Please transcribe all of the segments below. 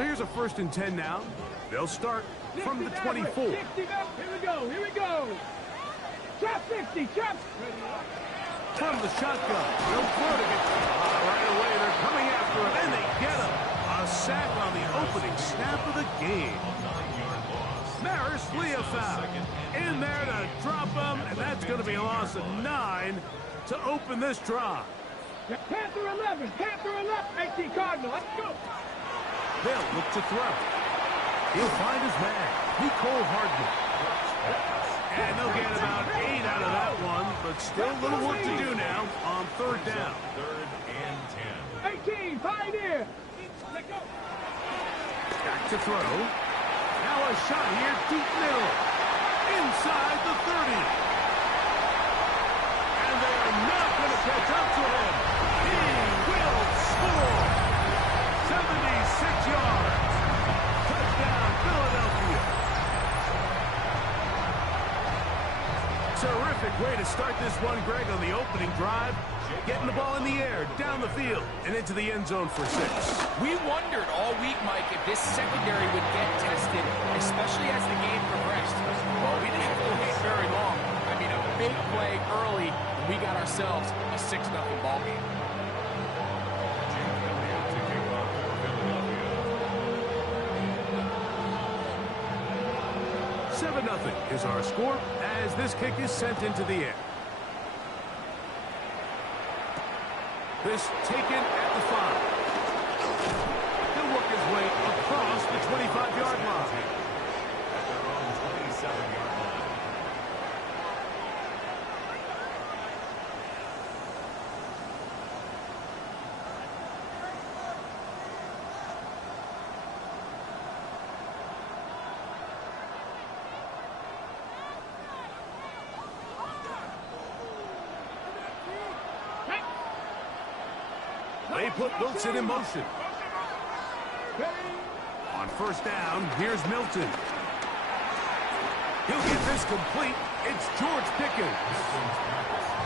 So here's a 1st and 10 now. They'll start from the 24. 60 back. Here we go. Trap 60, trap. From the shotgun. They'll throw to get right away. They're coming after him, and they get him. A sack on the opening snap of the game. Maris Leah foul. In there to drop him, and that's going to be a loss of 9 to open this drive. Panther 11, Panther 11. 18 Cardinal, let's go. They'll look to throw. He'll find his man, Nicole Hardman. And they'll get about 8 out of that one, but still a little work to do now on 3rd down. 3rd and 10. 18, Pioneer. Let's go. Back to throw. Now a shot here, deep middle. Inside the 30. And they are not going to catch up to him. He will score. 76 yards. Touchdown, Philadelphia. Terrific way to start this one, Greg, on the opening drive. Getting the ball in the air, down the field, and into the end zone for 6. We wondered all week, Mike, if this secondary would get tested, especially as the game progressed. Well, we didn't have to wait very long. I mean, a big play early, and we got ourselves a 6-0 ball game. 7-0 is our score as this kick is sent into the air. This taken at the 5. He'll work his way across the 25-yard line. At their own 27-yard line. They put Wilson in motion. On 1st down, here's Milton. He'll get this complete. It's George Pickens.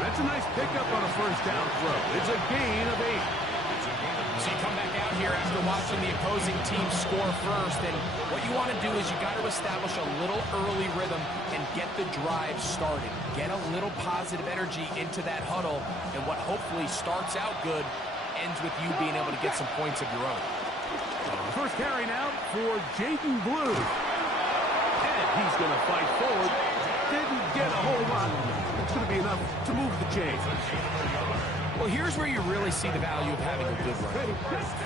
That's a nice pickup on a 1st down throw. It's a gain of 8. So you come back out here after watching the opposing team score first, and what you want to do is you got to establish a little early rhythm and get the drive started. Get a little positive energy into that huddle, and what hopefully starts out good ends with you being able to get some points of your own. First carry now for Jaden Blue. And he's going to fight forward. Didn't get a whole lot. It's going to be enough to move the chains. Well, here's where you really see the value of having a good run.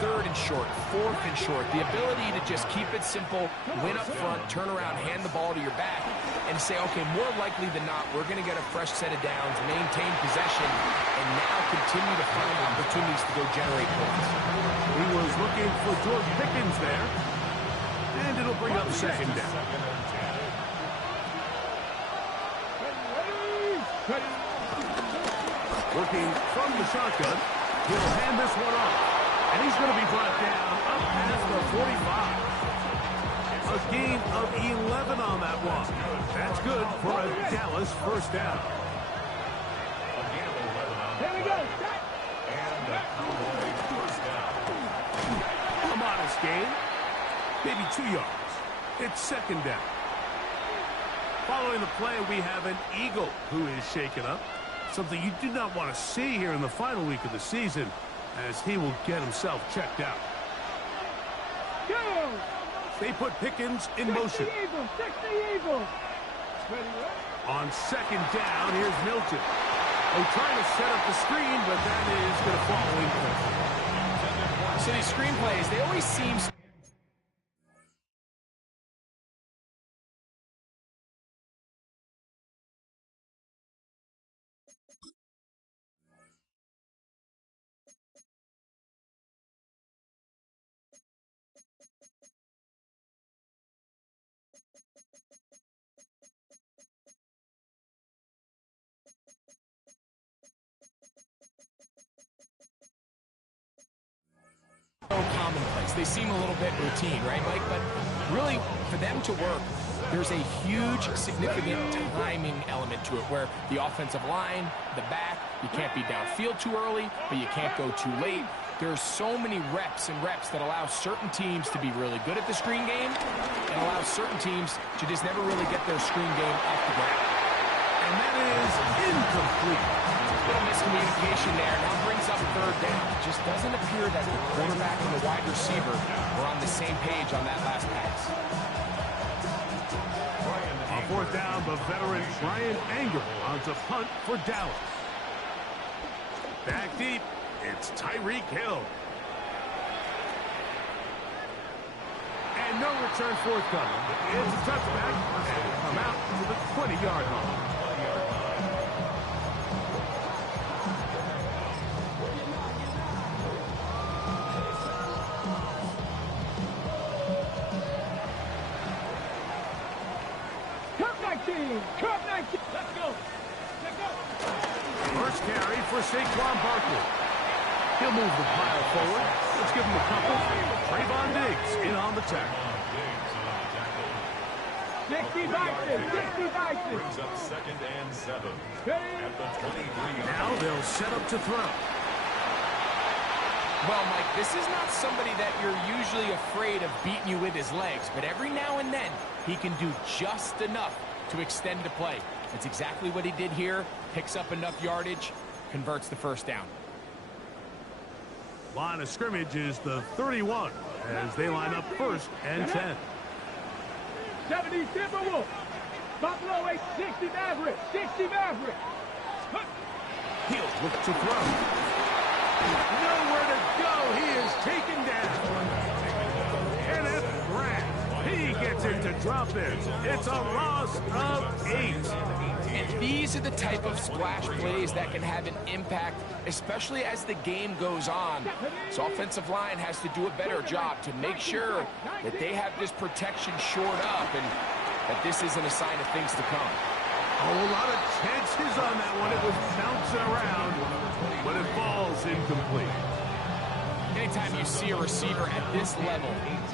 3rd and short, 4th and short. The ability to just keep it simple, win up front, turn around, hand the ball to your back, and say, okay, more likely than not, we're going to get a fresh set of downs, maintain possession, and now continue to find opportunities to go generate points. He was looking for George Pickens there, and it'll bring up 2nd down. Working from the shotgun, he'll hand this one off, and he's going to be brought down up past the 45. A gain of 11 on that one. That's good for a Dallas 1st down. Here we go. And the Cowboys 1st down. A modest gain, maybe 2 yards. It's 2nd down. Following the play, we have an Eagle who is shaken up. Something you do not want to see here in the final week of the season, as he will get himself checked out. Go! They put Pickens in motion. 60 Eagle. On 2nd down, here's Milton. Oh, trying to set up the screen, but that is going to fall incomplete. So these screen plays, they always seem... commonplace. They seem a little bit routine, right, Mike? But really, for them to work, there's a huge, significant timing element to it where the offensive line, the back, you can't be downfield too early, but you can't go too late. There's so many reps and reps that allow certain teams to be really good at the screen game and allow certain teams to just never really get their screen game off the ground. And that is incomplete. Little miscommunication there. Now brings up third down. It just doesn't appear that the quarterback and the wide receiver were on the same page on that last pass. On fourth down, the veteran Bryan Anger on to punt for Dallas. Back deep, it's Tyreek Hill. And no return forthcoming. It's a touchback, and it'll come out to the 20-yard line. Curve 19. Let's go. Let's go. First carry for Saquon Barkley. He'll move the pile forward. Let's give him a couple. Trayvon Diggs in on the tackle. 60 boxes. 60 boxes. Brings up 2nd and 7 at the 23. Now they'll set up to throw. Well, Mike, this is not somebody that you're usually afraid of beating you with his legs, but every now and then he can do just enough to extend the play. That's exactly what he did here. Picks up enough yardage, converts the first down. Line of scrimmage is the 31 as they line up 1st and 10. 70 Timberwolves. Buffalo 860 Maverick. 60 Maverick. He'll look to throw. Nowhere to go. He is taken down. Kenneth Grant. He gets it to drop it. It's a loss of 8. And these are the type of splash plays that can have an impact, especially as the game goes on. So offensive line has to do a better job to make sure that they have this protection shored up and that this isn't a sign of things to come. A lot of chances on that one. It was bouncing around, but it falls incomplete. Anytime you see a receiver at this level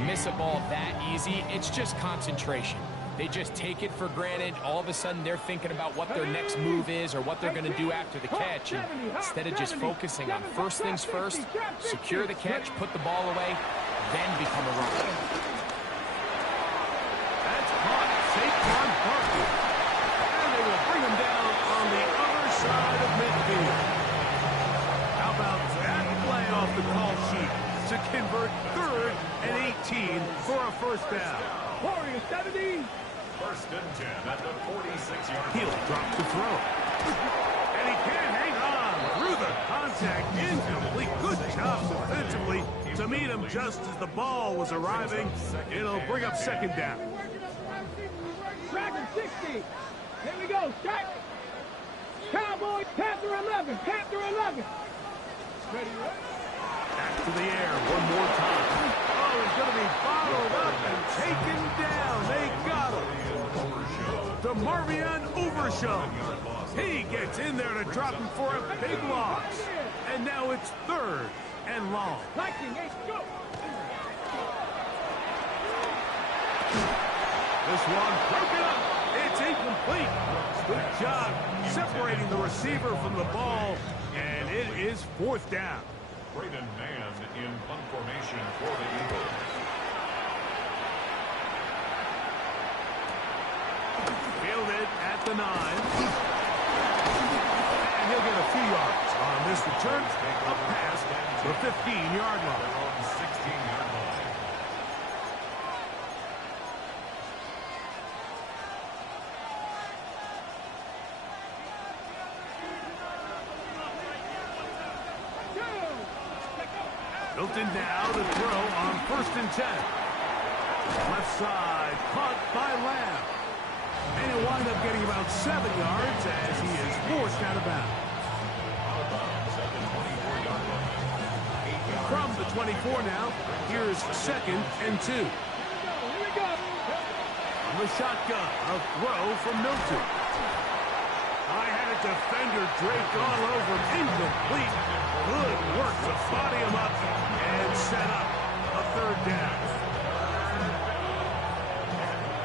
miss a ball that easy, it's just concentration. They just take it for granted. All of a sudden, they're thinking about what their next move is or what they're going to do after the catch. And instead of just focusing on first things first, secure the catch, put the ball away, then become a runner. That's caught. Saquon Barkley. And they will bring him down on the other side of midfield. How about that play off the call sheet to convert 3rd and 18 for a first down? Warriors 70. 1st and 10 at the 46-yard line. He'll drop to throw. And he can hang on through the contact. Incomplete. Good job defensively to meet him just as the ball was arriving. It'll bring up 2nd down. Dragon 60. Here we go. Strike. Cowboys. Panther 11. Panther 11. Ready, ready. Back to the air one more time. Oh, he's going to be bottled up and taken down. They got him. DeMarvion Overshown. He gets in there to drop him for a big loss. And now it's 3rd and long. Lightning 8. Go. This one broken up. It's incomplete. Good job separating the receiver from the ball. And it is 4th down. Braden Mann in punt formation for the Eagles. Fielded at the 9. And he'll get a few yards on this return. A pass to the 15-yard line. On the 16-yard line. Milton now to throw on 1st and 10. Left side, caught by Lamb. And he'll wind up getting about 7 yards as he is forced out of bounds. From the 24 now, here's 2nd and 2. Here we go. On the shotgun, a throw from Milton. I had a defender draped all over him, incomplete. Good work to body him up and set up a 3rd down.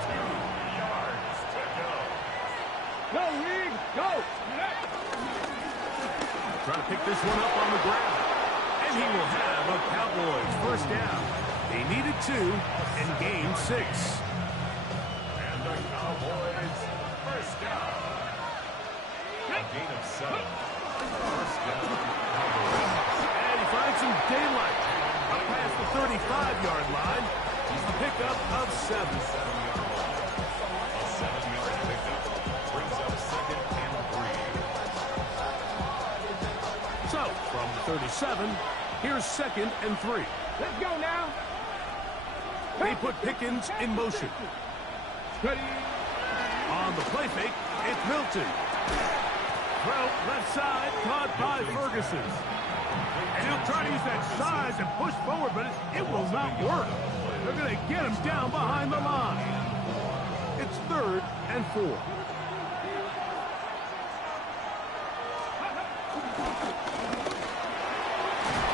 2 yards to go. Go, Reed. Go. Trying to pick this one up on the ground. And he will have a Cowboys first down. They needed 2 and gained 6. And the Cowboys first down. A gain of 7. First down, Cowboys. And he finds some daylight up past the 35-yard line. He's the pickup of 7. A 7-yard pickup brings up 2nd and 3. So, from the 37, here's 2nd and 3. Let's go now. They put Pickens in motion. Ready. On the play fake, it's Milton. Throw left side, caught by Ferguson. And he'll try to use that size and push forward, but it will not work. They're going to get him down behind the line. It's 3rd and 4.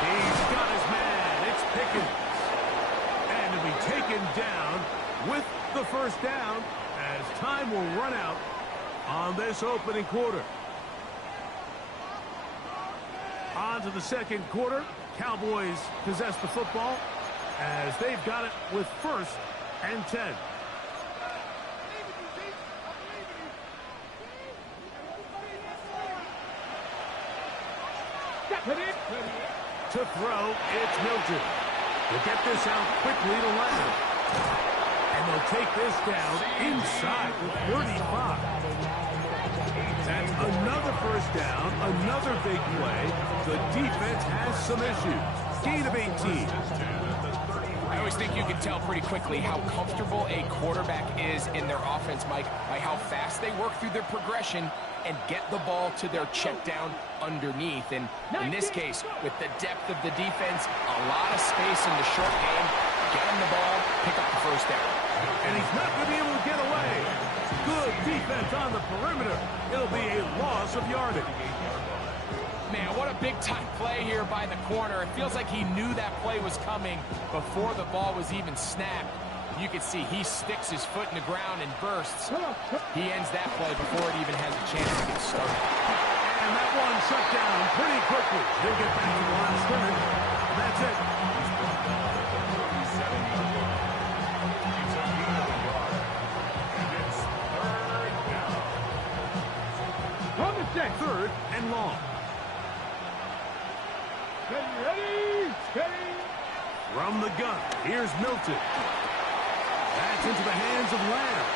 He's got his man. It's Pickens. And he'll be taken down with the first down as time will run out on this opening quarter. On to the second quarter. Cowboys possess the football as they've got it with 1st and 10. To throw, it's Milton. They'll get this out quickly to Leonard. And they'll take this down inside the 35. That's another first down, another big play. The defense has some issues. Gain of 18. I always think you can tell pretty quickly how comfortable a quarterback is in their offense, Mike, by how fast they work through their progression and get the ball to their check down underneath. And in this case, with the depth of the defense, a lot of space in the short game, get him the ball, pick up the first down. And he's not going to be able to get away. Good defense on the perimeter. It'll be a loss of yardage. Man, what a big-time play here by the corner. It feels like he knew that play was coming before the ball was even snapped. You can see he sticks his foot in the ground and bursts. He ends that play before it even has a chance to get started. And that one shut down pretty quickly. He'll get back to the line of scrimmage. That's it. On the set. 3rd and long. Ready, steady. From the gun, here's Milton. That's into the hands of Lamb.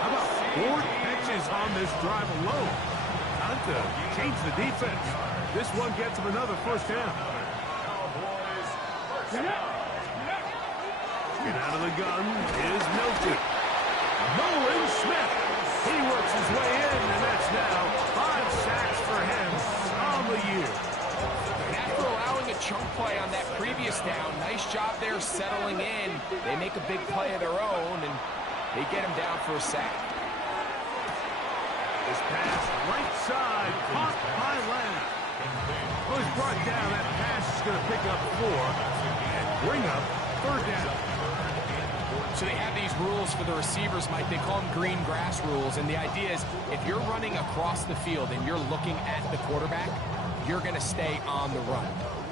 How about 4 catches on this drive alone? Time to change the defense. This one gets him another first down. And out of the gun is Milton. Nolan Smith. He works his way in, and that's now 5 sacks for him on the year. And after allowing a chunk play on that previous down, nice job there settling in. They make a big play of their own, and they get him down for a sack. This pass right side, caught by Lamb. Was brought down. That pass is going to pick up 4 and bring up 3rd down. So they have these rules for the receivers, Mike. They call them green grass rules. And the idea is if you're running across the field and you're looking at the quarterback, you're going to stay on the run.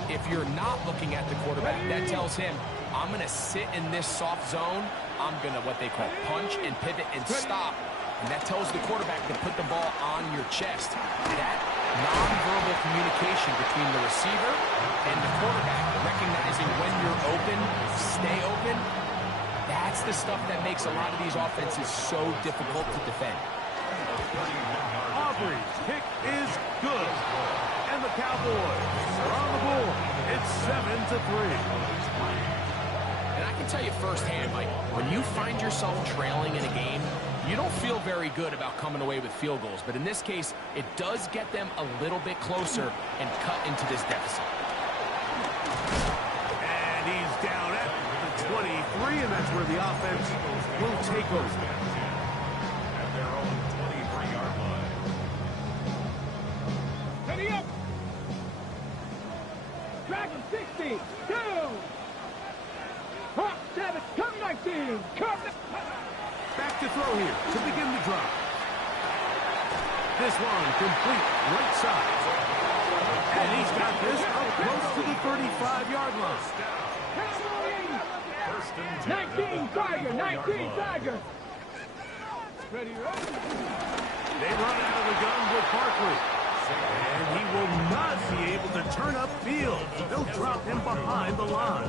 If you're not looking at the quarterback, that tells him, I'm going to sit in this soft zone. I'm going to what they call punch and pivot and stop. And that tells the quarterback to put the ball on your chest. That nonverbal communication between the receiver and the quarterback, recognizing when you're open, stay open, that's the stuff that makes a lot of these offenses so difficult to defend. Aubrey's kick is good. And the Cowboys are on the board. It's 7-3. And I can tell you firsthand, Mike, when you find yourself trailing in a game, you don't feel very good about coming away with field goals. But in this case, it does get them a little bit closer and cut into this deficit. And he's down at the 23, and that's where the offense will take over. At their own 23-yard line. Ready up. Dragon 60. 2. Hawk 7. Come 19. Come. Back to throw here to begin the drive. This one complete right side. And he's got this up close to the 35-yard line. 19 Tiger, 19 Tiger. Ready, ready. They run out of the gun with Barkley. And he will not be able to turn upfield. They'll drop him behind the line.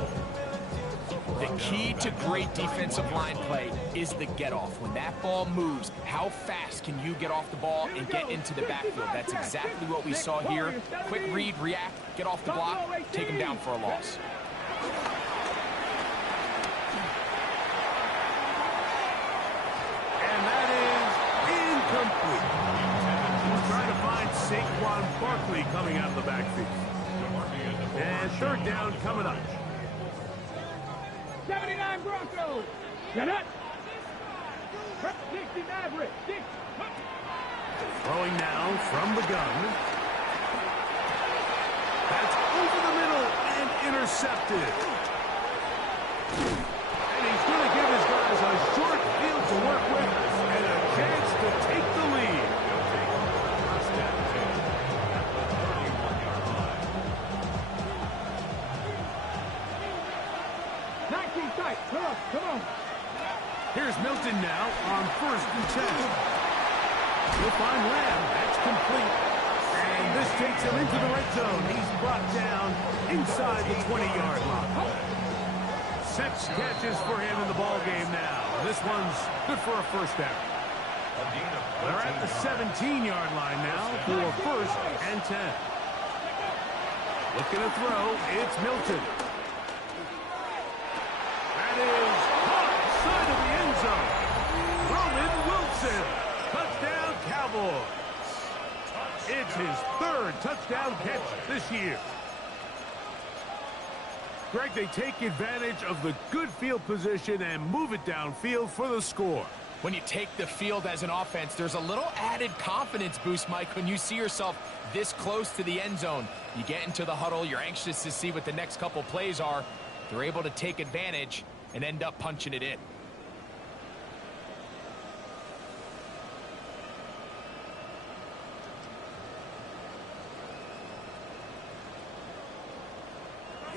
The key to great defensive line play is the get-off. When that ball moves, how fast can you get off the ball and get into the backfield? That's exactly what we saw here. Quick read, react, get off the block, take him down for a loss. And that is incomplete. He's trying to find Saquon Barkley coming out of the backfield. And third down coming up. 79 Broncos. Get up. 60 Maverick. Throwing now from the gun. That's over the middle and intercepted. And he's going to give his guys a short field to work with and a chance to take the lead. 19 tight. Come on, come on. Here's Milton now on 1st and 10. He'll find Lamb. That's complete. And this takes him into the red zone. He's brought down inside the 20-yard line. 6 catches for him in the ball game now. This one's good for a first down. They're at the 17-yard line now for 1st and 10. Looking to throw. It's Milton. That is caught side of the end zone. Roman Wilson. Touchdown, Cowboys. It's his 3rd touchdown catch this year. Greg, they take advantage of the good field position and move it downfield for the score. When you take the field as an offense, there's a little added confidence boost, Mike, when you see yourself this close to the end zone. You get into the huddle, you're anxious to see what the next couple plays are. They're able to take advantage and end up punching it in.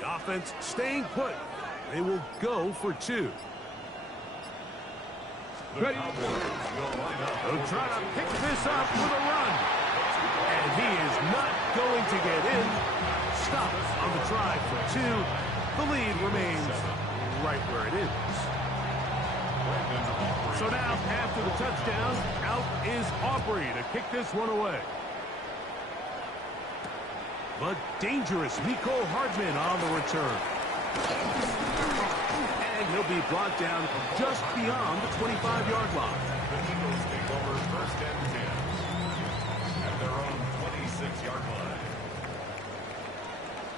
The offense staying put. They will go for 2. Ready. They'll try to pick this up with a run. And he is not going to get in. Stop on the try for 2. The lead remains right where it is. So now, after the touchdown, out is Aubrey to kick this one away. But dangerous Mecole Hardman on the return. And he'll be brought down just beyond the 25-yard line. The Eagles take over 1st and 10 at their own 26-yard line.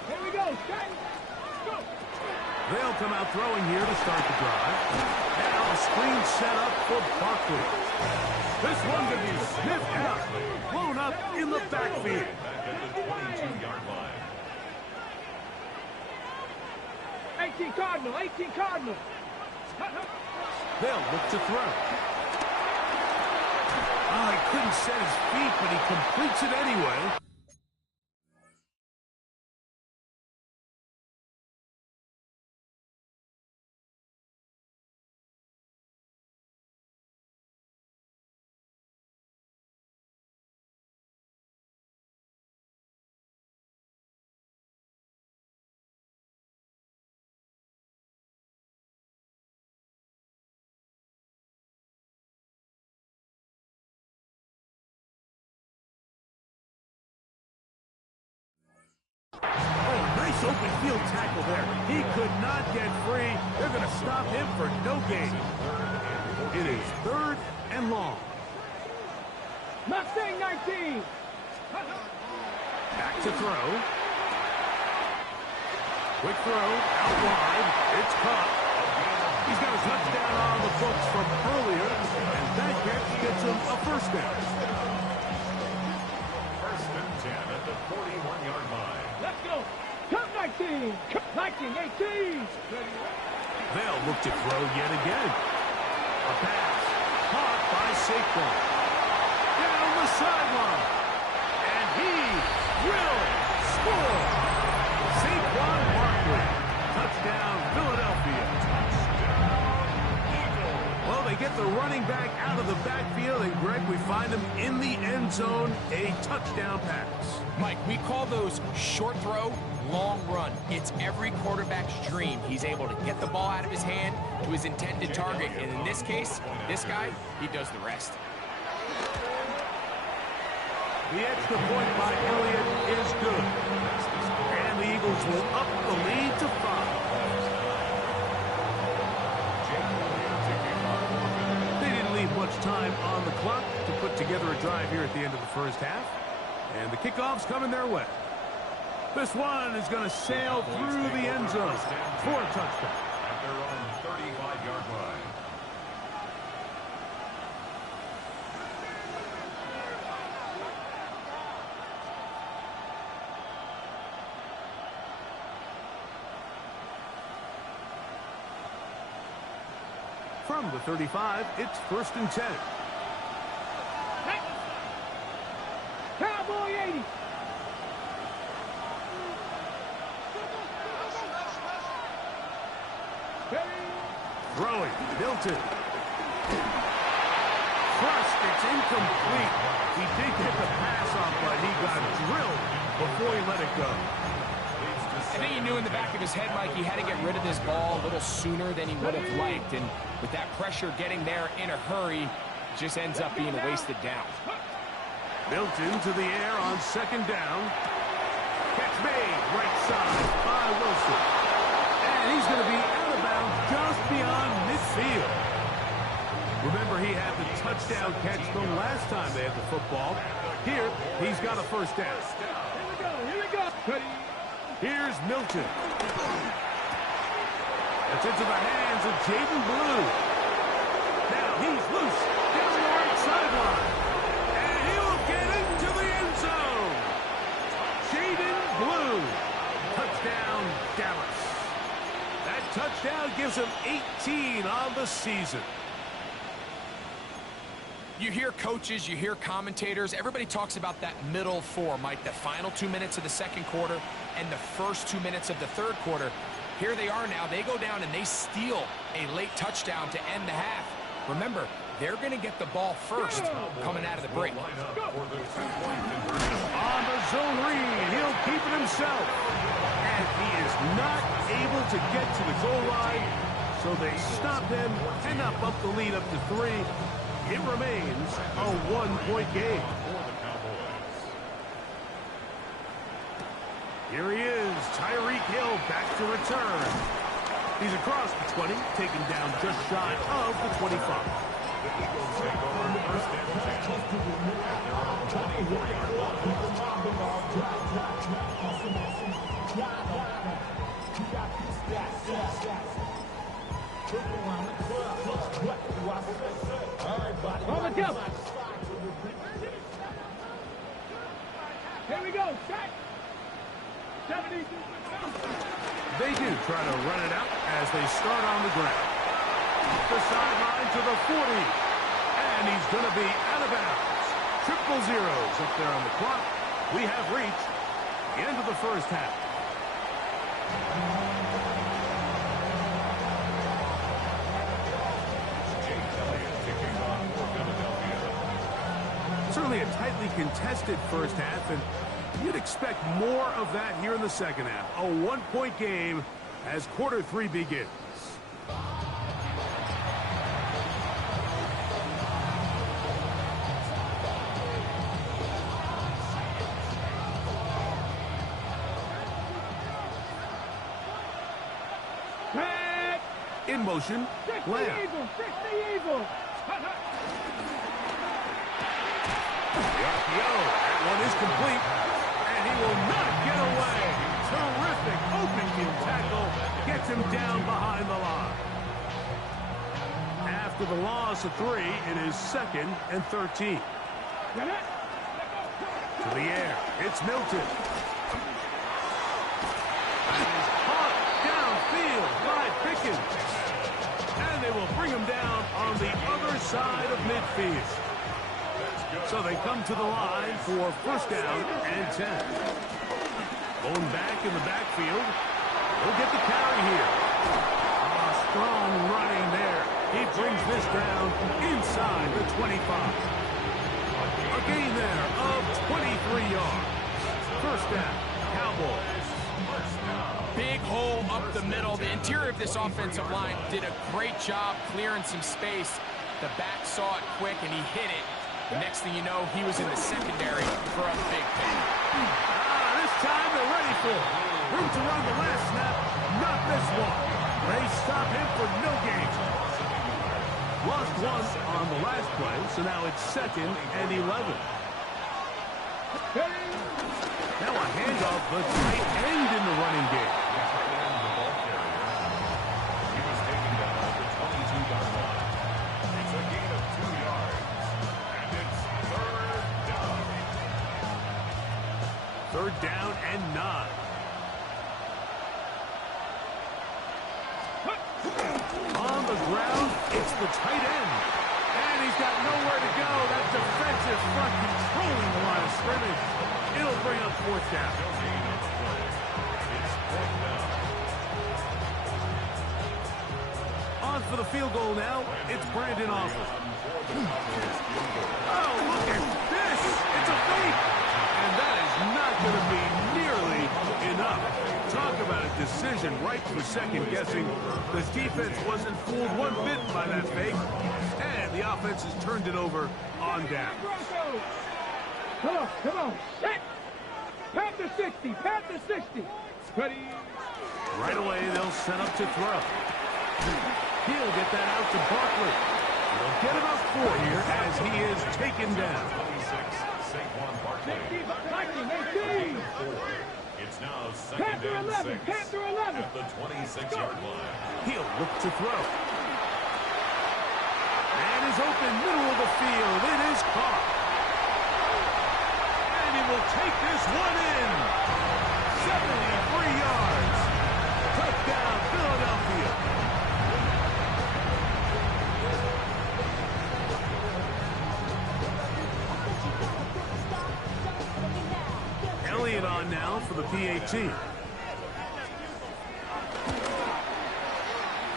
Here we go. Go. They'll come out throwing here to start the drive. Now a screen set up for Barkley. This one could be sniffed out, blown up in the backfield. Back at the 22-yard line. 18 Cardinal, 18 Cardinal. They'll look to throw. Oh, he couldn't set his feet, but he completes it anyway. Oh, nice open field tackle there. He could not get free. They're going to stop him for no gain. It is 3rd and long. Mustang 19. Back to throw. Quick throw, out wide. It's caught. He's got a touchdown on the books from earlier, and that catch gets him a first down. 1st and 10 at the 41-yard line. Let's go. Come 19. 19, 18. They'll look to throw yet again. A pass caught by Saquon. Down the the sideline. And he will score. Saquon Barkley. Touchdown, Philadelphia. Well, they get the running back out of the backfield, and Greg, we find him in the end zone, a touchdown pass. Mike, we call those short throw, long run. It's every quarterback's dream. He's able to get the ball out of his hand to his intended target, and in this case, this guy, he does the rest. The extra point by Elliott is good. And the Eagles will up the lead to 5. They didn't leave much time on the clock to put together a drive here at the end of the first half. And the kickoff's coming their way. This one is going to sail through the end zone for a touchdown. At their own 35-yard line. From the 35, it's 1st and 10. Cowboy 80. Throwing, Milton. Crushed, it's incomplete. He did get the pass off, but he got drilled before he let it go. I think he knew in the back of his head, Mike, he had to get rid of this ball a little sooner than he would have liked. And with that pressure getting there in a hurry, it just ends up being a wasted down. Milton to the air on 2nd down. Catch made, right side by Wilson. And he's going to be out of bounds just beyond midfield. Remember, he had the touchdown catch the last time they had the football. Here, he's got a 1st down. Here we go. Here's Milton. It's into the hands of Jaden Blue. Now he's loose down the right sideline. And he'll get into the end zone. Jaden Blue. Touchdown, Dallas. That touchdown gives him 18 on the season. You hear coaches, you hear commentators, everybody talks about that middle 4, Mike, the final 2 minutes of the 2nd quarter and the first 2 minutes of the 3rd quarter. Here they are now. They go down and they steal a late touchdown to end the half. Remember, they're going to get the ball first coming out of the break. On the zone read, he'll keep it himself. And he is not able to get to the goal line, so they stop him and up the lead up to 3. It remains a 1-point game. Here he is, Tyreek Hill back to return. He's across the 20, taken down just shy of the 25. The Eagles take over 1st and 10. At their own 24-yard All together. Here we go. Shot. 70. They do try to run it out as they start on the ground. Off the sideline to the 40. And he's going to be out of bounds. 000 up there on the clock. We have reached the end of the first half. Certainly a tightly contested first half, and you'd expect more of that here in the second half. A 1-point game as quarter 3 begins. In motion, Lamb. The RPO, that one is complete, and he will not get away. Terrific open field tackle, gets him down behind the line. After the loss of 3, it is 2nd and 13. To the air, it's Milton. And is caught downfield by Pickens. And they will bring him down on the other side of midfield. So they come to the line for first down and 10. Going back in the backfield. He'll get the carry here. Strong running there. He brings this down inside the 25. A gain there of 23 yards. First down, Cowboys. Big hole up the middle. The interior of this offensive line did a great job clearing some space. The back saw it quick, and he hit it. The next thing you know, he was in the secondary for a big pin. This time they're ready for it. Room to run the last snap, not this one. They stop him for no gain. Lost one on the last play, so now it's 2nd and 11. Now a handoff, the tight end in the running game. He was taken down at the 22-yard line. It's a gain of 2 yards. And it's 3rd down. 3rd down and 9. On the ground, it's the tight end. And he's got nowhere to go. That defensive front controlling the line of scrimmage. It'll bring up 4th down. On for the field goal now. It's Brandon Aubrey. Oh, look at this. It's a fake. And that is not going to be nearly enough. Talk about a decision right for second guessing. The defense wasn't fooled one bit by that fake. And the offense has turned it over on down. Come on. Set. Panther 60. Panther 60. Ready. Right away, they'll set up to throw. He'll get that out to Barkley. He'll get about 4 here as he is taken down. 26, Saquon Barkley. It's now 2nd and 6. Panther 11. At the 26-yard line. He'll look to throw. And is open middle of the field. It is caught. And he will take this one in. 73 yards. Touchdown, Philadelphia. Elliott on now for the PAT.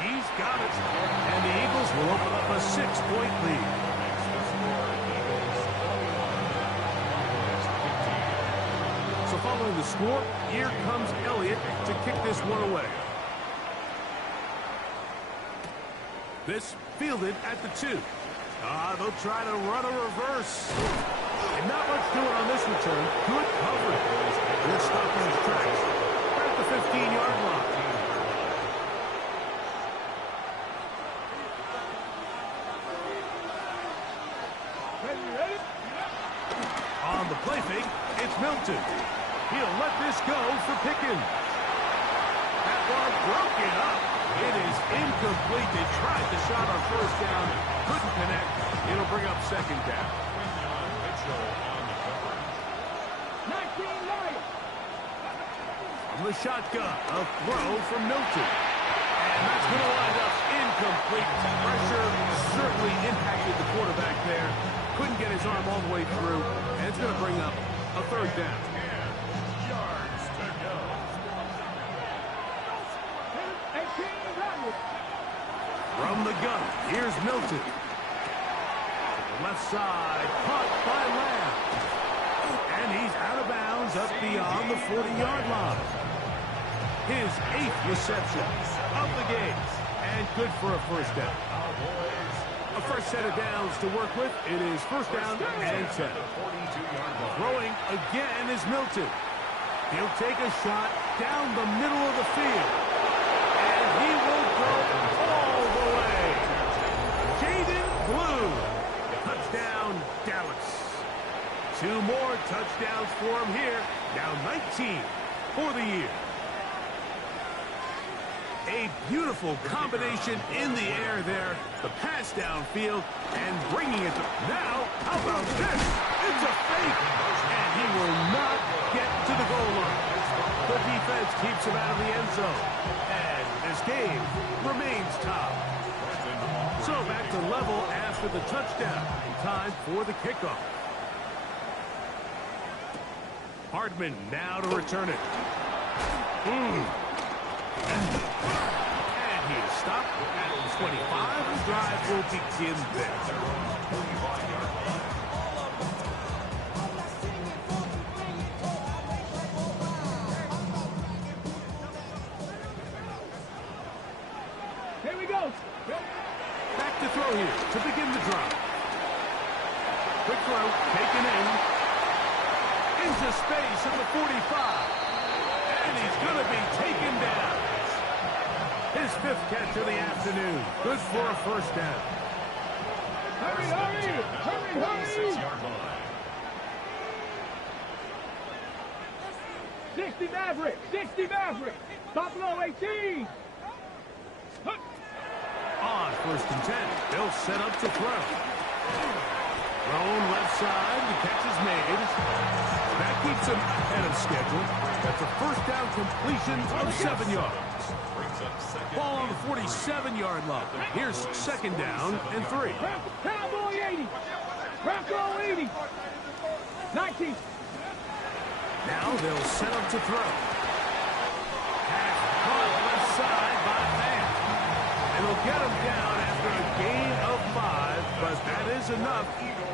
He's got it. And the Eagles will open up a 6-point lead. So following the score, here comes Elliott to kick this one away. This fielded at the 2. They'll try to run a reverse. And not much doing on this return. Good coverage. Good stop in his tracks. Right at the 15-yard line. On the play fake, it's Milton. He'll let this go for Pickens. That ball broken up. It is incomplete. They tried the shot on first down. Couldn't connect. It'll bring up 2nd down. From the shotgun, a throw from Milton. And that's going to wind up incomplete. Pressure certainly impacted the quarterback there. Couldn't get his arm all the way through. And it's going to bring up a 3rd down. 10 yards to go. From the gun, here's Milton. Left side, caught by Lamb. And he's out of bounds up beyond the 40-yard line. His 8th reception of the game. And good for a first down. A fresh set of downs to work with. It is first down and 10. Throwing again is Milton. He'll take a shot down the middle of the field. And he will go all the way. Jaden Blue. Touchdown, Dallas. 2 more touchdowns for him here. Now 19 for the year. A beautiful combination in the air there. The pass downfield and bringing it to... Now, how about this? It's a fake. And he will not get to the goal line. The defense keeps him out of the end zone. And this game remains tied. So back to level after the touchdown. Time for the kickoff. Hardman now to return it. And he is stopped at 25. The drive will begin there. Here we go. Back to throw here to begin the drive. Quick throw, taken in. Into space at the 45. And he's going to be taken down. His 5th catch of the afternoon. Good for a first down. Hurry, hurry, hurry, hurry. 6-yard line. 60 Maverick, 60 Maverick. Buffalo 18. On 1st and 10, they'll set up to throw. Thrown left side, the catch is made. That keeps him ahead of schedule. That's a first down completion of 7 yards. Ball on the 47-yard line. Here's 2nd down and 3. Cowboy 80. Bronco 80. 19. Now they'll set up to throw. Pass caught left side by Van. It'll get him down after a gain of 5, but that is enough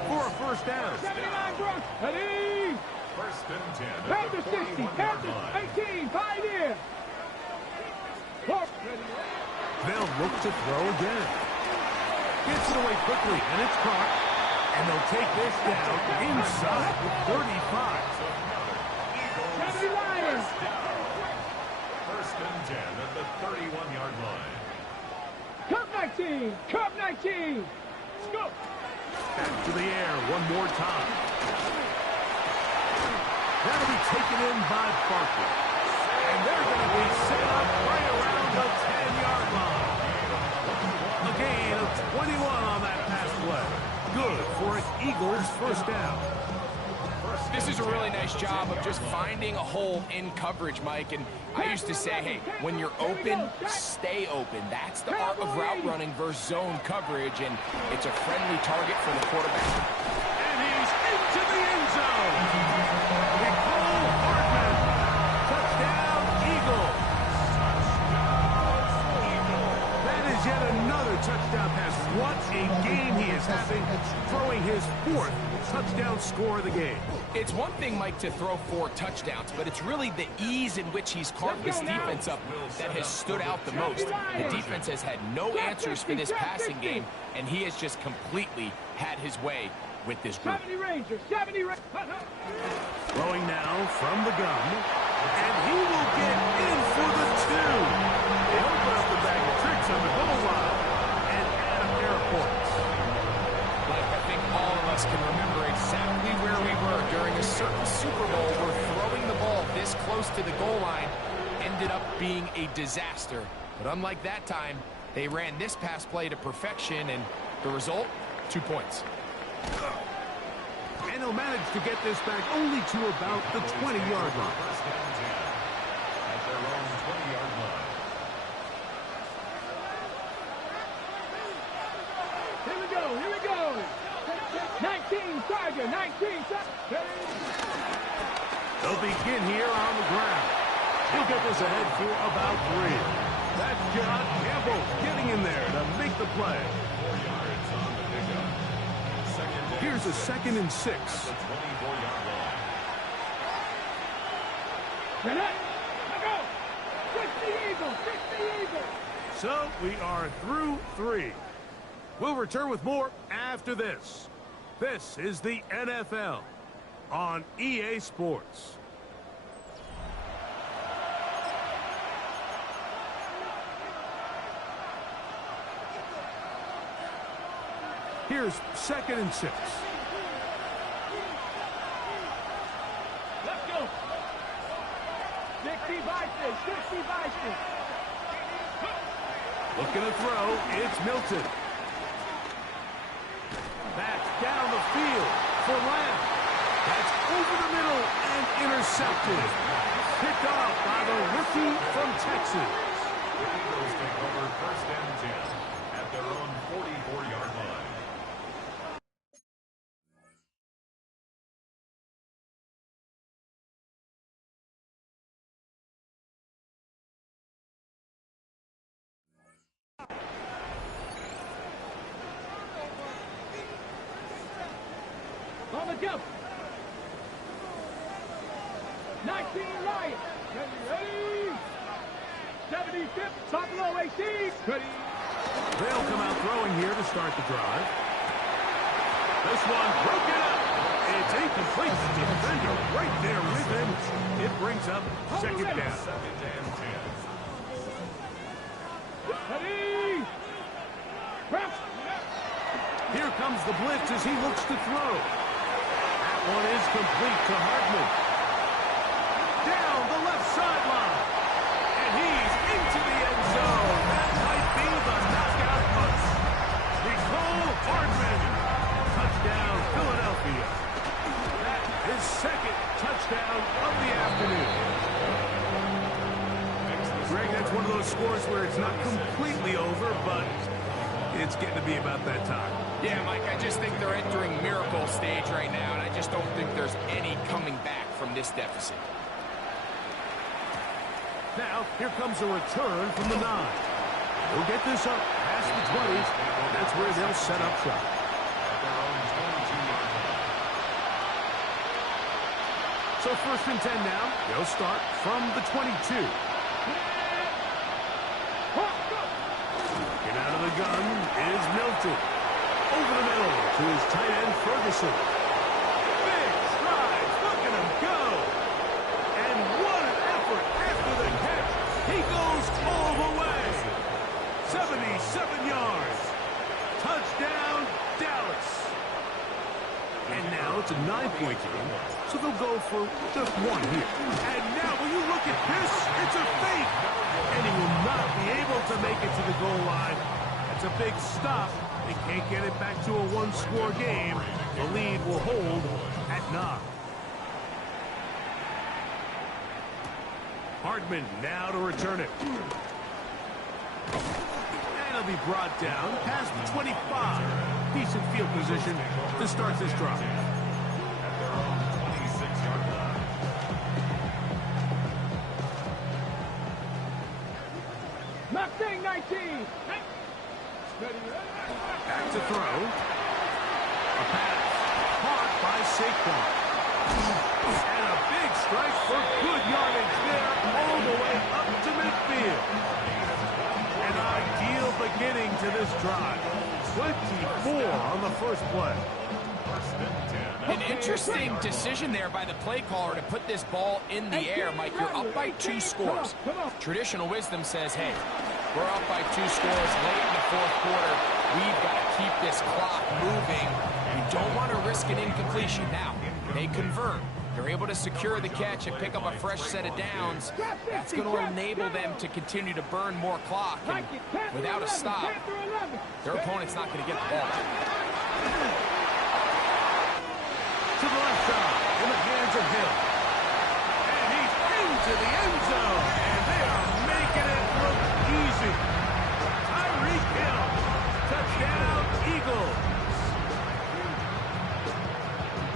for a first down. 79 Bronx. Ready. 1st and 10. at Panthers the 60. 41-yard Panthers line. 18. Pioneer. They'll look to throw again. Gets it away quickly, and it's caught. And they'll take this down inside the 35. 70 Lions. 1st and 10 at the 31-yard line. Cup 19. Cup 19. Scoop. Back to the air one more time. That'll be taken in by Barkley. And they're going to be set up right around the 10-yard line. A gain of 21 on that pass play. Good for an Eagles first down. This is a really nice job of just finding a hole in coverage, Mike. And I used to say, hey, when you're open, stay open. That's the art of route running versus zone coverage, and it's a friendly target for the quarterback. And he's into the end zone. Nicole Hardman. Touchdown, Eagles. That is yet another touchdown pass. What a game he is having, throwing his 4th touchdown score of the game. It's one thing, Mike, to throw 4 touchdowns, but it's really the ease in which he's carved this defense up that has stood out the most. The defense has had no answers for this passing game, and he has just completely had his way with this group. 70 Rangers. 70 Rangers. Throwing now from the gun, and he will get in for the 2. They open up the bag of tricks on the goal line and add a pair of points. Like, I think all of us can remember exactly where we were during a certain Super Bowl where throwing the ball this close to the goal line ended up being a disaster. But unlike that time, they ran this pass play to perfection, and the result, 2 points. And he'll manage to get this back only to about the 20-yard line. 1st and 10 at their own 20-yard line. Here we go. Here we go. 19 Tiger. 19 Tiger. They'll begin here on the ground. He'll get this ahead for about 3. That's John Campbell getting in there to make the play. 4 yards on the pickup. 2nd down. Here's a 2nd and 6. The 24-yard line. Let go. 60 Eagles. 60 Eagles. So we are through 3. We'll return with more after this. This is the NFL on EA Sports. Here's 2nd and 6. Let's go. 60 Bison. 60 Bison. Looking to throw, it's Milton. That's down the field for Lamb. That's over the middle and intercepted. Picked off by the rookie from Texas. Eagles take over 1st and 10 at their own 44-yard line. On the jump. 19 Lions. Ready. 75th Buffalo 18. Ready. They'll come out throwing here to start the drive. This one broken up. It's incomplete. The defender right there with him. It brings up second down. Second and 10. Ready. Prep. Here comes the blitz as he looks to throw. That one is complete to Hardman. Down the left sideline. And he's into the end zone. That might be the knockout punch. Nicole Hardman. Touchdown, Philadelphia. That is second touchdown of the afternoon. Greg, that's one of those scores where it's not completely over, but it's getting to be about that time. Yeah, Mike, I just think they're entering miracle stage right now, and I just don't think there's any coming back from this deficit. Now, here comes a return from the 9. We'll get this up past the 20s. That's where they'll set up shop. So first and 10 now. They'll start from the 22. Get out of the gun is Milton. Over the middle to his tight end, Ferguson. Big strides. Look at him go. And what an effort after the catch. He goes all the way. 77 yards. Touchdown, Dallas. And now it's a 9-point game, so they'll go for just one here. And now, will you look at this? It's a fake. And he will not be able to make it to the goal line. That's a big stop. They can't get it back to a one-score game. The lead will hold at 9. Hardman now to return it. And he'll be brought down past the 25. Decent field position to start this drive. At their own 26-yard line. Mustang 19. Ready. Back to throw. A pass. Caught by Saquon. And a big strike for good yardage there all the way up to midfield. An ideal beginning to this drive. 24 on the first play. An interesting decision there by the play caller to put this ball in the air. Mike, you're up by 2 scores. Traditional wisdom says, hey, we're up by 2 scores late in the fourth quarter. We've got to keep this clock moving. You don't want to risk an incompletion. Now, they convert. They're able to secure the catch and pick up a fresh set of downs. That's going to enable them to continue to burn more clock. And without a stop, their opponent's not going to get the ball. To the left side, in the hands of Hill. And he's into the end zone. And they are making it look easy. Tyreek Hill. Touchdown, Eagles.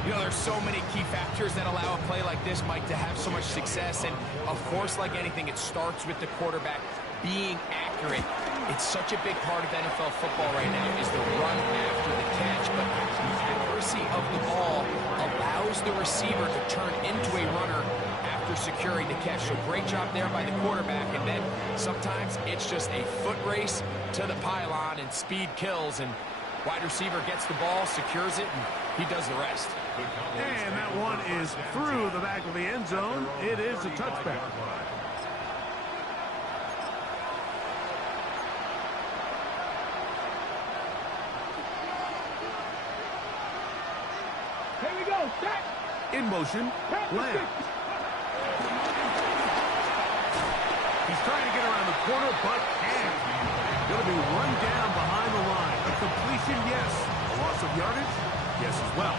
You know, there's so many key factors that allow a play like this, Mike, to have so much success. And, of course, like anything, it starts with the quarterback being accurate. It's such a big part of NFL football right now is the run after the catch. But the accuracy of the ball allows the receiver to turn into a runner after securing the catch. So great job there by the quarterback. And then sometimes it's just a foot race to the pylon and speed kills. And wide receiver gets the ball, secures it, and he does the rest. And that one is through the back of the end zone. It is a touchback. Here we go. Set. In motion, Lamb. He's trying to get around the corner, but can't. Going to be run down behind the line. A completion, yes. A loss of yardage, yes as well.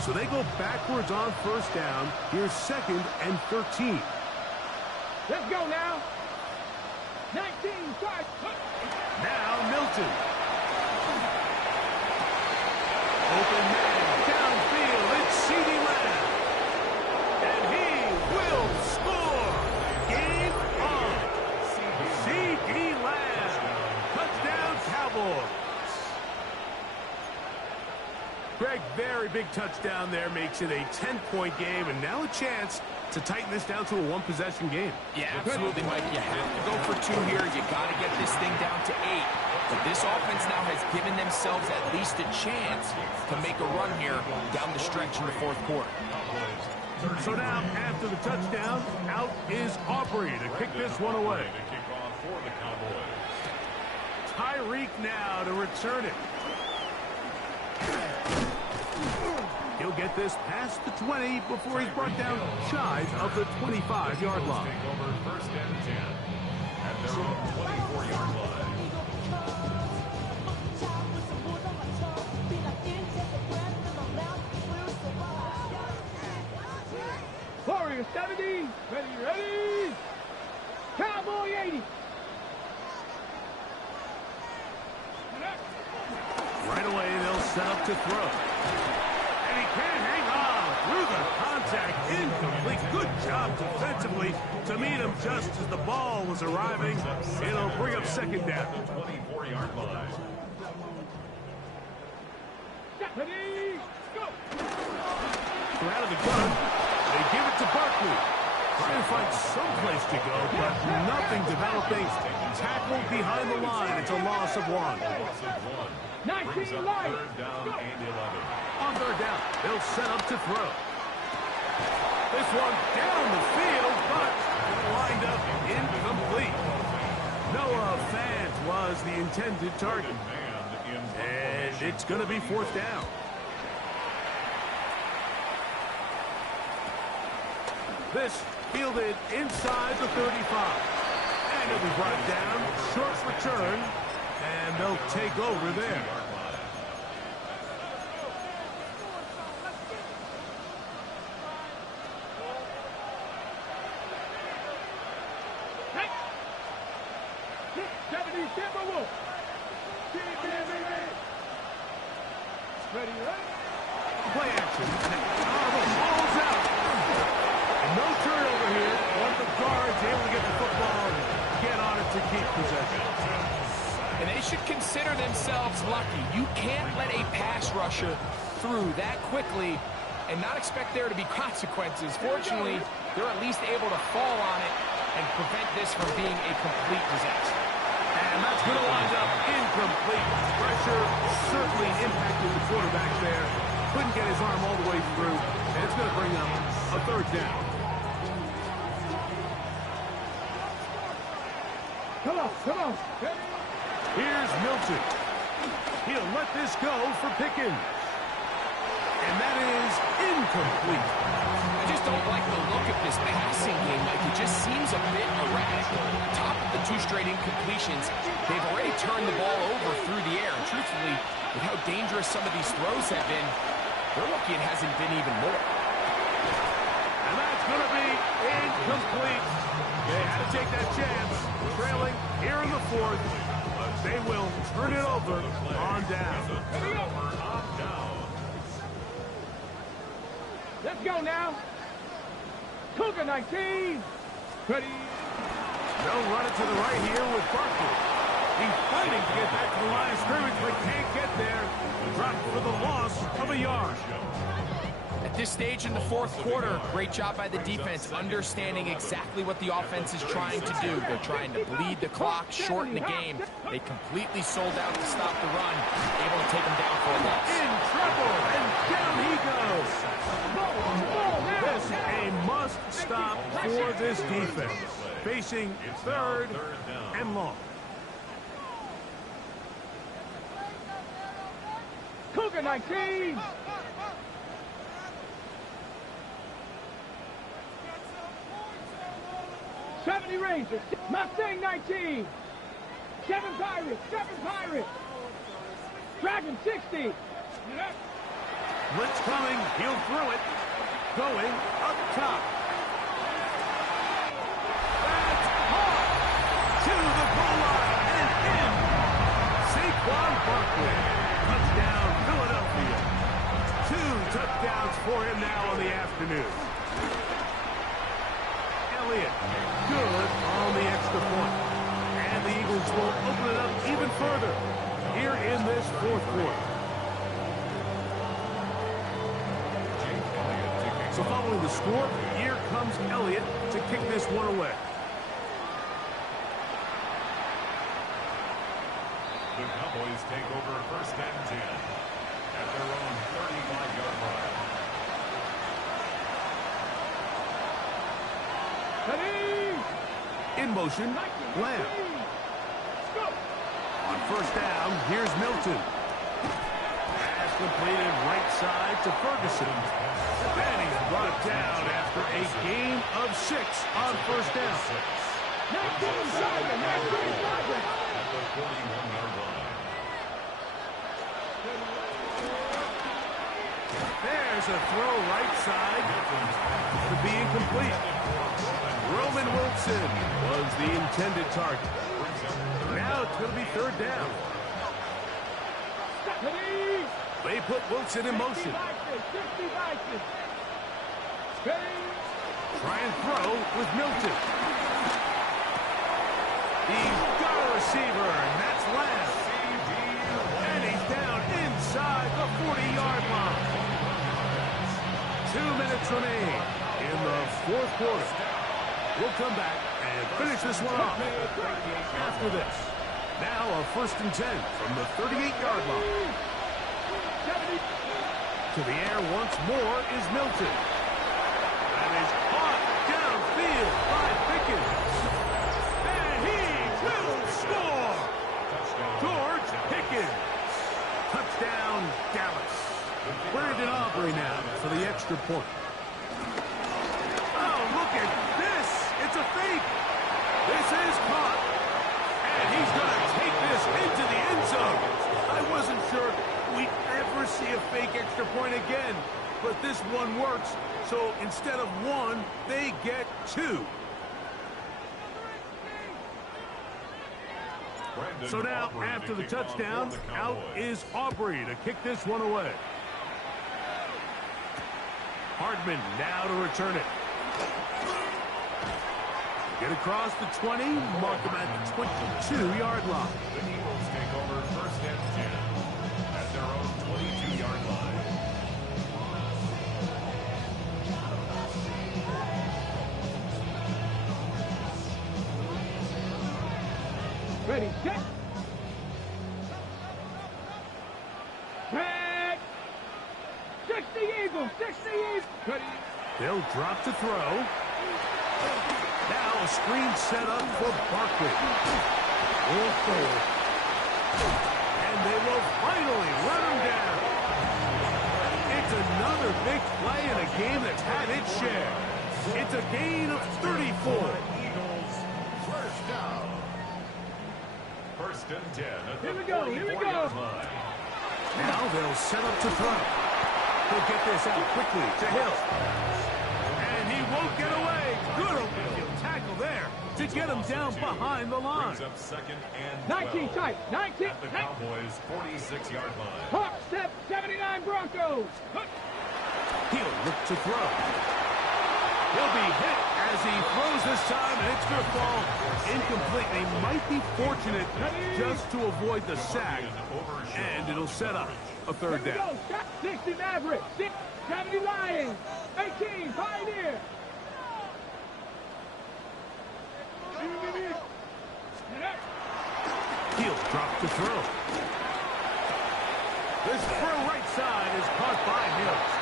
So they go backwards on first down. Here's 2nd and 13. Let's go now. 19, start. Now Milton. Open man, downfield, it's CeeDee Lamb. And he will score. Game on. CeeDee Lamb. Greg, very big touchdown there, makes it a 10-point game, and now a chance to tighten this down to a one-possession game. Yeah, absolutely, Mike. You have to go for 2 here. You got to get this thing down to 8. But this offense now has given themselves at least a chance to make a run here down the stretch in the fourth quarter. So now, after the touchdown, out is Aubrey to kick this one away. Tyreek now to return it. He'll get this past the 20 before he's brought down shy of the 25-yard line. First and 10 at their own 24-yard line. Warrior 70. Ready. Cowboy 80. Right away, they'll set up to throw. And he can't hang on through the contact. Incomplete. Good job defensively to meet him just as the ball was arriving. It'll bring up second down. 24-yard line. Ready, go. So out of the gun, they give it to Barkley. Trying to find some place to go, but nothing developing. Tackled behind the line. It's a loss of 1. 19 light. Third down and 11. On third down, they'll set up to throw. This one down the field, but lined up incomplete. Noah Fant was the intended target. And it's going to be fourth down. This fielded inside the 35. And it'll be brought down. Short return. And they'll take over there. Ready. Play action. Oh, the ball's out. And no turnover here. One of the guards able to get the football and get on it to keep possession. And they should consider themselves lucky. You can't let a pass rusher through that quickly and not expect there to be consequences. Fortunately, they're at least able to fall on it and prevent this from being a complete disaster. And that's going to wind up incomplete. Pressure certainly impacted the quarterback there. Couldn't get his arm all the way through. And it's going to bring up a third down. Come on. Here's Milton. He'll let this go for Pickens. And that is incomplete. I just don't like the look of this passing game, Mike. It just seems a bit erratic. Top of the 2 straight incompletions, they've already turned the ball over through the air. And truthfully, with how dangerous some of these throws have been, they're lucky it hasn't been even more. And that's going to be incomplete. They had to take that chance. Trailing here in the fourth. They will turn it over on down. Let's go now. Cougar 19. Ready. They'll run it to the right here with Barkley. He's fighting to get back to the line of scrimmage, but can't get there. Dropped for the loss of a yard. At this stage in the fourth quarter, great job by the defense, understanding exactly what the offense is trying to do. They're trying to bleed the clock, shorten the game. They completely sold out to stop the run, able to take them down for a loss. In trouble, and down he goes. This a must-stop for this defense. Facing third and long. Cougar 19. '70 Rangers. Mustang 19. 7 Pirates. Dragon 60. Blitz coming. He'll throw it. Going up top. That's hard. To the goal line and in. Saquon Barkley. Touchdown, Philadelphia. 2 touchdowns for him now on the afternoon. Elliott, good on the extra point. And the Eagles will open it up even further here in this fourth quarter. So following the score, here comes Elliott to kick this one away. The Cowboys take over first and 10 at their own 35-yard line. In motion, Lamb. On first down, here's Milton. Pass completed right side to Ferguson. And he's brought down after a gain of 6 on first down. At the 41-yard line. There's a throw right side to be incomplete. Roman Wilson was the intended target. Now it's going to be third down. They put Wilson in motion. Try and throw with Milton. He's got a receiver, and that's Lamb. And he's down inside the 40-yard line. 2 minutes remain in the fourth quarter. We'll come back and finish this one off after this. Now a first and 10 from the 38-yard line. To the air once more is Milton. That is caught downfield by Pickens. And he will score! George Pickens. Touchdown, Dallas. Brandon Aubrey now for the extra point. Oh, look at this. It's a fake. This is caught. And he's going to take this into the end zone. I wasn't sure we'd ever see a fake extra point again. But this one works. So instead of 1, they get 2. So now, after the touchdown, out is Aubrey to kick this one away. Hardman now to return it. Get across the 20, mark him at the 22-yard line. The Eagles take over first and 10 at their own 22-yard line. Ready, set. Back. 60 Eagles, 60 Eagles. Ready. They'll drop to throw. Now a screen set up for Barkley. And they will finally run him down. It's another big play in a game that's had its share. It's a gain of 34. Eagles first down. First and 10 at the Here we go, here we go. 44-yard line. Now they'll set up to throw. He'll get this out quickly to Hill. And he won't get away. Good open field tackle there to get him down behind the line. Brings up second and 19 12 tight, 19. at the Cowboys' 46-yard line. Hawk step, 79 Broncos. He'll look to throw. He'll be hit as he throws this time, and it's going to fall incomplete. They might be fortunate just to avoid the sack, and it'll set up a third Here we down. go. 60 Mavericks, 70 Lions, 18 Pioneer. He'll drop to throw. This throw right side is caught by Hills.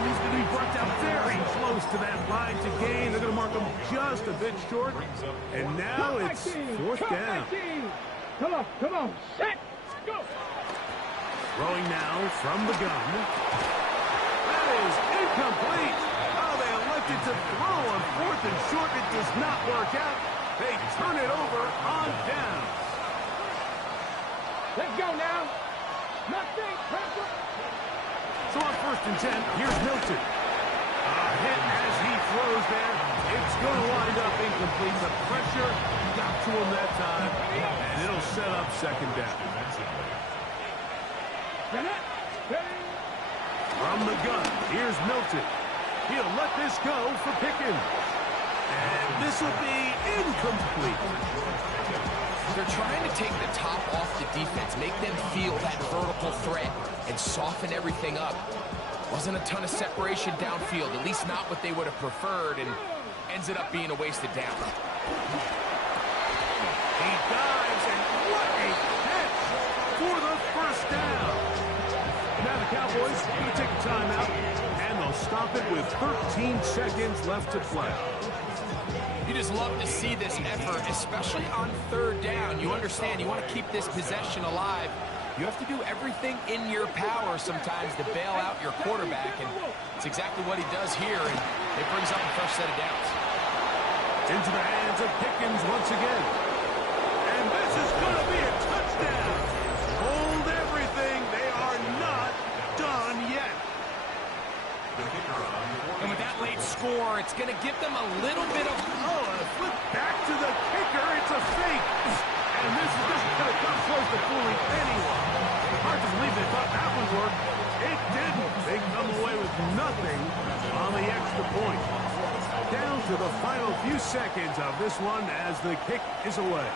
He's going to be brought down very close to that line to gain. They're going to mark him just a bit short. And now it's fourth down. Come on, set, go. Throwing now from the gun. That is incomplete. Oh, they elected to throw on fourth and short. It does not work out. They turn it over on down. Let's go now. Nothing. So on first and 10, here's Milton. A hit as he throws there. It's going to wind up incomplete. The pressure got to him that time, and it'll set up second down. From the gun, here's Milton. He'll let this go for Pickens. And this will be incomplete. They're trying to take the top off the defense, make them feel that vertical threat, and soften everything up. Wasn't a ton of separation downfield, at least not what they would have preferred, and ends it up being a wasted down. He dives, and what a catch for the first down. Now the Cowboys are going to take a timeout, and they'll stop it with 13 seconds left to play. You just love to see this effort, especially on third down. You understand, you want to keep this possession alive. You have to do everything in your power sometimes to bail out your quarterback, and it's exactly what he does here, and it brings up the first set of downs. Into the hands of Pickens once again. And this is going to be a touchdown. Hold everything. They are not done yet. And with that late score, it's going to give them a little bit of... Oh, a flip back to the kicker. It's a fake. And this is just going to come close to fooling anyone. Hard to believe they thought that would work. It didn't. They come away with nothing on the extra point. Down to the final few seconds of this one as the kick is away.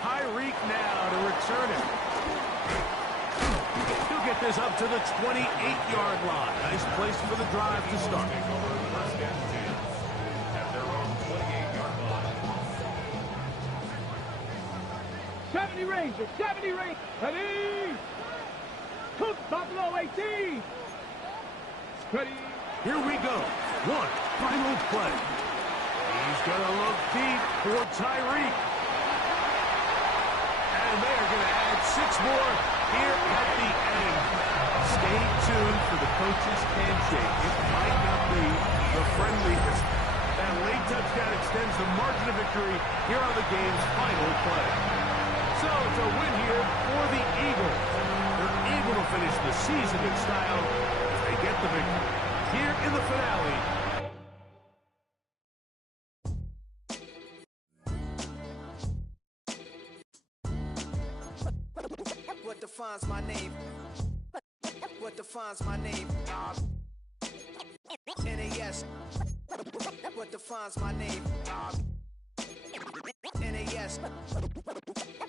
Tyreek now to return it. He'll get this up to the 28-yard line. Nice place for the drive to start. At their own 28-yard line. 70 Rangers, 70 Rangers. Ready? Cook, Buffalo 18. Ready? Here we go. One final play. He's going to look deep for Tyreek. And they are going to add 6 more here at the end. Stay tuned for the coach's handshake. It might not be the friendliest. That late touchdown extends the margin of victory here on the game's final play. So it's a win here for the Eagles. They're able to finish the season in style as they get the victory. Here in the finale. What defines my name? What defines my name? NAS. What defines my name? NAS.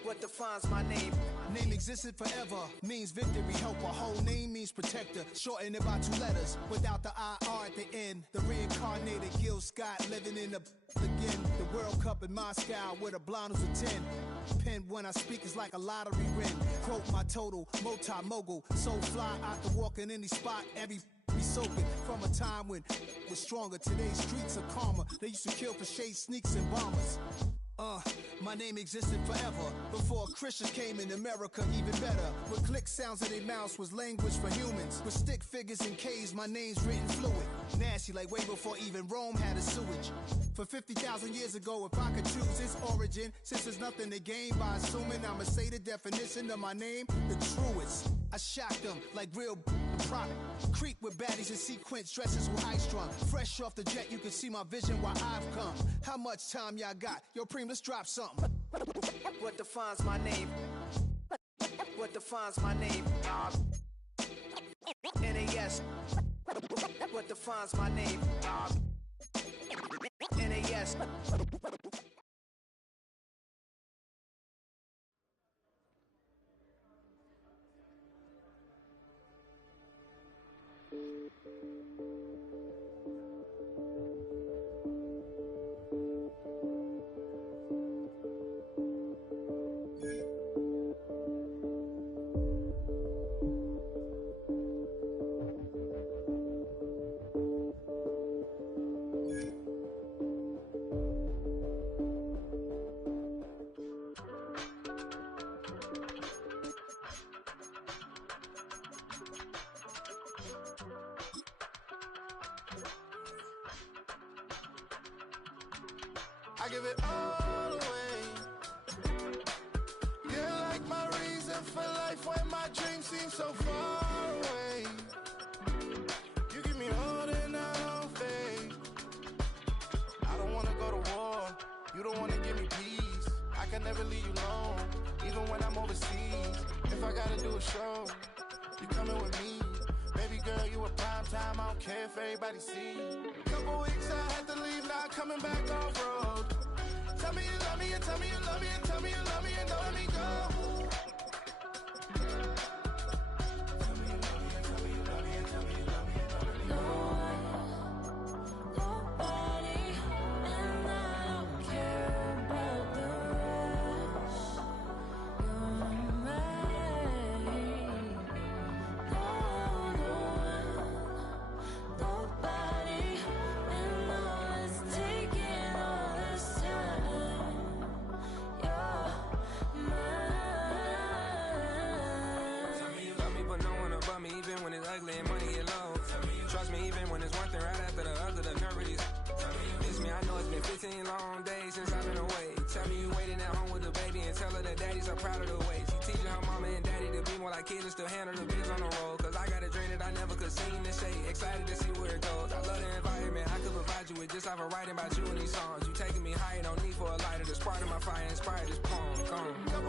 What defines my name? Name existed forever, means victory, helper. Whole name means protector, shorten it by 2 letters, without the IR at the end. The reincarnated Gil Scott, living in the again. The World Cup in Moscow, with a blind who's a 10. Pen when I speak is like a lottery win. Quote my total, multi-mogul, so fly out to walk in any spot, every be soaking from a time when was stronger. Today's streets are calmer. They used to kill for shade sneaks and bombers. My name existed forever. Before Christians came in America, even better. With click sounds in their mouths was language for humans. With stick figures and K's, my name's written fluid. Nasty like way before even Rome had a sewage. For 50,000 years ago, if I could choose its origin, since there's nothing to gain by assuming I'ma say the definition of my name, the truest. I shocked them like real prop. Creep with baddies in sequence, dresses with high strung. Fresh off the jet, you can see my vision why I've come. How much time y'all got? Yo, Preem, let's drop something. What defines my name? What defines my name? NAS. What defines my name? NAS. I give it all away. You're like my reason for life when my dreams seem so far away. You give me holding out on faith. I don't wanna go to war. You don't wanna give me peace. I can never leave you alone, even when I'm overseas. If I gotta do a show, you coming with me. Baby girl, you a prime time. I don't care if everybody sees. Couple weeks I had to leave, now I'm coming back off road. Tell me you love me and tell me you love me and tell me you love me and don't let me go. Tell me you love me and tell me you love me and tell me been 15 long days since I've been away. Tell me you waiting at home with the baby and tell her that daddy's so proud of the way. She teaching her mama and daddy to be more like kids and still handle the biz on the road. Cause I got a dream that I never could seem to say. Excited to see where it goes. I love the environment. I could provide you with just have a writing about you in these songs. You taking me higher, no need for a lighter. The spark of my fire inspired this poem. Come on.